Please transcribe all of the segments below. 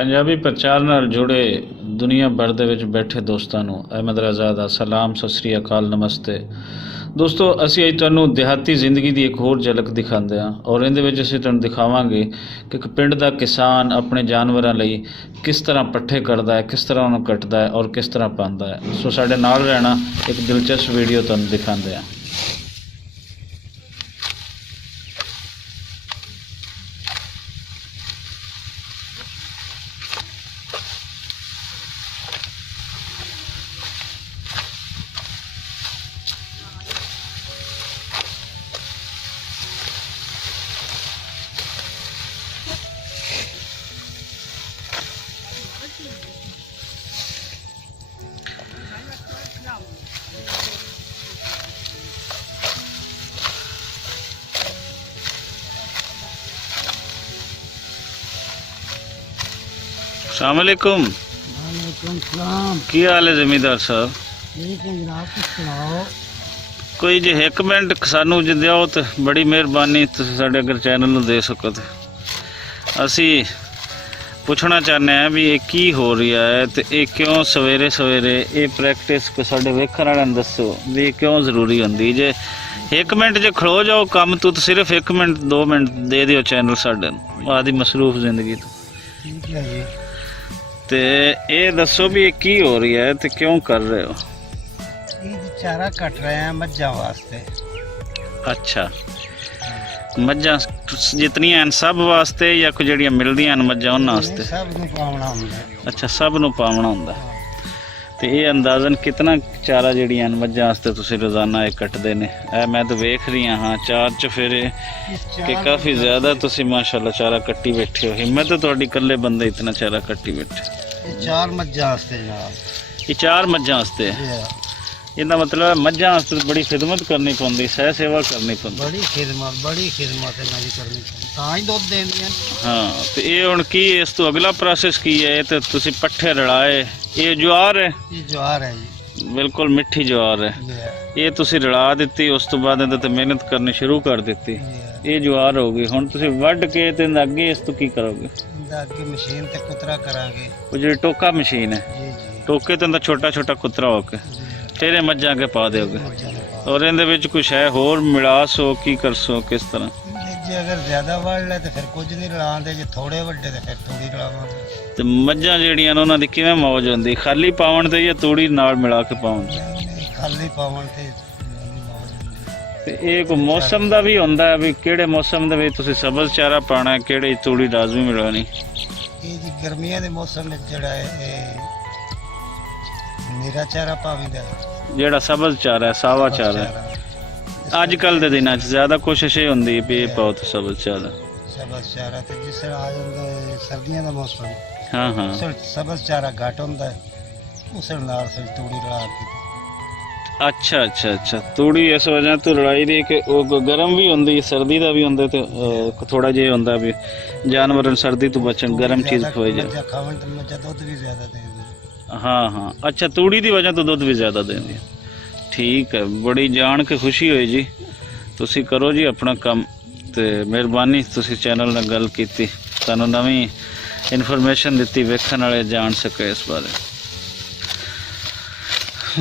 पंजाबी प्रचार नाल जुड़े दुनिया भर दे विच बैठे दोस्तां नूं अहमद रज़ा दा सलाम सत श्री अकाल नमस्ते। दोस्तों असीं अज तुहानूं देहाती जिंदगी की एक होर झलक दिखाते हैं और इहदे विच असीं तुहानूं दिखावांगे कि एक पिंड दा किसान अपने जानवरां लई किस तरह पट्ठे करदा है, किस तरह उन्हें कटदा है और किस तरह पांदा है। सो साडे नाल रहना, एक दिलचस्प वीडियो तुहानूं दिखाते हैं। अस्सलाम वालेकुम। वालेकुम सलाम। की हाल है जमींदार साहब? ठीक है जनाब, कुछ सुनाओ। कोई जे एक मिनट सानू जे दिओ तो बड़ी मेहरबानी, तुसीं साडे अगर चैनल नूं दे सको तो असी पुछना चाहते हैं भी ये की हो रही है तो ये क्यों सवेरे सवेरे ये प्रैक्टिस को साडे वेखण वालिआं नूं दसो भी ये क्यों जरूरी होंदी। जे एक मिनट जे खड़ो जाओ काम तो सिर्फ 1 मिनट 2 मिनट दे दिओ चैनल साडे आदि मसरूफ जिंदगी तो। ठीक है जी। तो ये दसो भी ये की हो रही है तो क्यों कर रहे हो? ये चारा कट रहे हैं मज्जां वास्ते। अच्छा, मज्जां जितनी हैं सब वास्ते या कोई जड़ियां मिलदियां हैं मज्जां उन्हां वास्ते? सब नूं पावना हुंदा। अच्छा, सब नूं पावना हुंदा। तो ये अंदाजन कितना चारा जड़ियां हैं मज्जां वास्ते तुसीं रोज़ाना ये कटदे ने? मैं तो वेख रही हाँ चार चफेरे कि काफ़ी ज़्यादा तुसीं माशाल्लाह चारा कट्टी बैठे हो। हिम्मत है तुहाडी कल्ले बंदे इतना चारा कट्टी बैठे? ये 4 मज्जां वास्ते जनाब। ये 4 मज्जां वास्ते? इहदा मतलब मज्जां वास्ते बड़ी खिदमत करनी पौंदी, सह सेवा करनी पौंदी। बड़ी खिदमत इन्हां दी करनी पौंदी, तां ही दुध देंदियां। हाँ, तो ये हुण की इस तो अगला प्रोसेस की है? तो तुसीं पट्ठे रलाए, ये ज्वार है? ये ज्वार है जी, बिल्कुल मिठी ज्वार है। ये तुसीं रला दित्ती, उस तो बाद इहदे ते मेहनत करनी शुरू कर दित्ती। ये ज्वार हो गई, हुण तुसीं वढ के ते अगे इस तो की करोगे? अगे मशीन ते कुतरा करांगे। वो जी टोका मशीन है, जी जी। टोके ते छोटा छोटा कुतरा होके फिर ये मज्जां के पा दोगे और इहदे विच कुछ है होर मिलास हो की करसो किस तरह? जे अगर ज्यादा वढ़ ले तो फिर कुछ नहीं रलांदे, जे थोड़े वड्डे तो फिर तूड़ी रलावांगे। ते मज्जां जेहड़ियां ने उन्हां दी किवें मौज हुंदी? खाली पावण ते या तूड़ी नाल मिला के पावण? खाली पावण ते। ते ये कोई मौसम दा भी हुंदा है भी किहड़े मौसम दे विच तुसीं सब्ज़ चारा पाना है, किहड़ी तूड़ी लाजमी मिलानी? ये जी गर्मियां दे मौसम में जड़ा है नीरा चारा पावीदा है, जेहड़ा सब्ज़ चारा है, सावा चारा है। अजकल दे दिनां च ज़्यादा कोशिश ये हुंदी भी पाओ तो सब्ज़ चारा। सब्ज़ चारा ते जिस आ जांदा सर्दियां दा मौसम, हाँ हाँ, सब्ज़ चारा घट हुंदा है, उस नाल फिर तूड़ी रला के। अच्छा अच्छा अच्छा, तूड़ी इस वजह तो लड़ाई दी कि वो गर्म भी होंदी, सर्दी का भी होंदा, तो थोड़ा जिहा होंदा भी जानवर सर्दी तो बचन गर्म चीज़ खवाई जाए। खावन ते मज्जा दुध भी ज्यादा देंदी। हाँ हाँ, अच्छा, तूड़ी की वजह तो दुध भी ज़्यादा देंदी। ठीक है, बड़ी जान के खुशी हुई जी। तुसी करो जी अपना काम, तो मेहरबानी तुसी चैनल नाल गल कीती, सानू नवीं इन्फॉर्मेशन दित्ती, वेखण वाले जान सके इस बारे।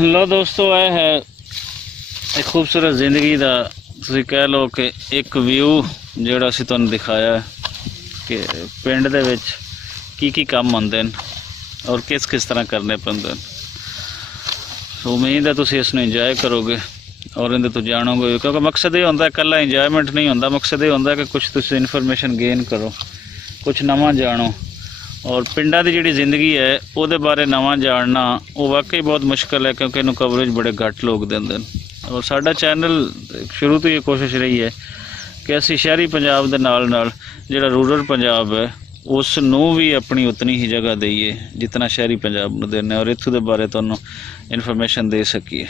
लो दोस्तों, यह है एक खूबसूरत जिंदगी का तुसी कह लो कि एक व्यू जिहड़ा असीं तुहानूं दिखाया कि पिंड दे विच की काम हुंदे ने और किस किस तरह करने पैंदे ने। सो उम्मीद है तुसीं इसनूं इंजॉय करोगे और इहदे तो जानोगे, क्योंकि मकसद ये होंदा कल्ला इंजॉयमेंट नहीं होंदा, मकसद ये होंदा कि कुछ तुसीं इन्फॉर्मेशन गेन करो, कुछ नवां जानो। और पिंडा की जिहड़ी जिंदगी है उहदे बारे नवां जानना वो वाकई बहुत मुश्किल है, क्योंकि इनू कवरेज बड़े घट लोग देंदे ने। और साडा चैनल शुरू तो ये कोशिश रही है कि असी शहरी पंजाब दे नाल नाल जिहड़ा रूरल पंजाब है उसनूं भी अपनी उतनी ही जगह दईए जितना शहरी पंजाब नूं देने, और इत्थों दे बारे तुहानूं इन्फॉर्मेशन दे सकीए।